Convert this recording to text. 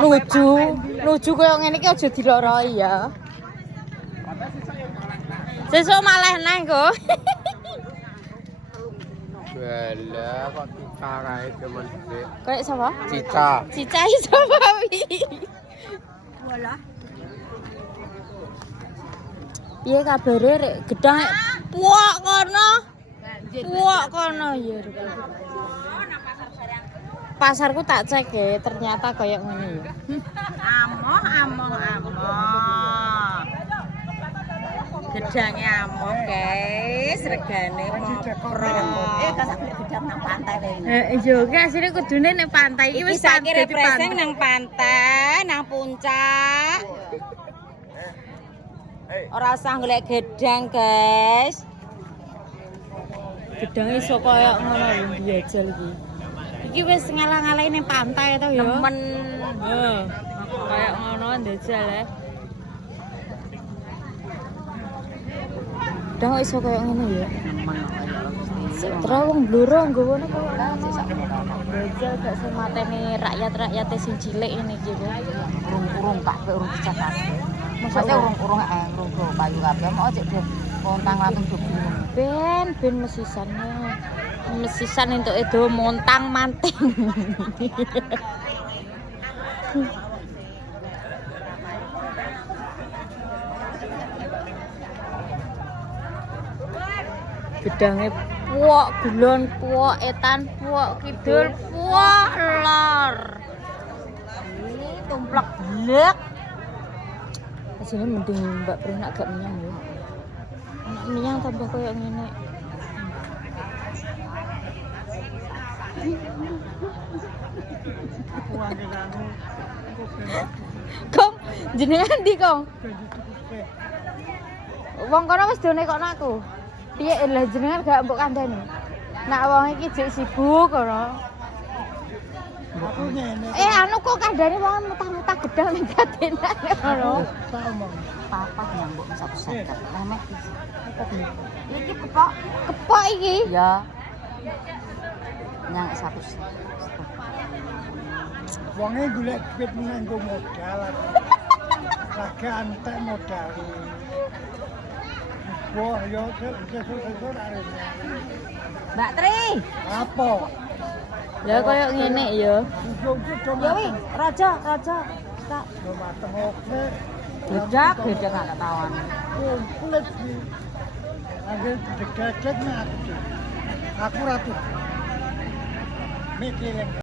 Nuju koyo ngene iki aja diloroi ya. Sesuk malah neh kok. Walah kok Cica kae temen sik. Kayak sapa? Cica. Cica iso bawi. Walah. Piye kabare rek gedang puak kono? Puak kono ya. Pasarku tak cek ya, ternyata kayak ngene ya. Amoh. Gedangnya amoh, guys. Regane mopro. Kasar beli gedang nang pantai wae. Iya, ki asline kudune ning pantai iki wis saiki represent nang pantai, nang puncak. Ora usah golek gedang, guys. Gedang iso koyo ngono lho diajal iki. Iki wis ngalah-ngalahi ning pantai to ya. Temen. Heeh. Kayak ngono ndajal ya. Gedang iso koyo ngono ya. Terus wong bluro nggowo napa ndajal gak sing mateni rakyat-rakyat sing cilik ini iki lho. Urung kabeh urung dicatat. Maksudnya urung do kayu kabeh mau cek do kontang langsung do Ben mesisannya. Mesisan entuk edo montang manting. Gedangnya puak gulon, puak etan, puak kidul, puak lor. ini tumplek blek. Asine mending Mbak Prina agak menyang ya. Menyang tambah koyo ngene. Kong, jenengan ndi, Kong? Wong kono wis done kok aku. Piye lah jenengan gak mbok kandhani? Nak wong iki jek sibuk kono. Anu kok kandhani wong mutah-mutah gedang ning gatenan ngono. Papa yang mbok satu seket. Lemek iki Kepok iki. ya. Yang satu seket. Wonge golek duit nganggo modal. Lagi antek modal. Wah, yo sesuk arene. Mbak Tri. Apa? Lah koyo ngene ya. Ya wi, raja. Tak Yo mateng oke. gedak gak ketahuan. Kulit di. Angger degedeg nek aku. Aku ratu. Mikirin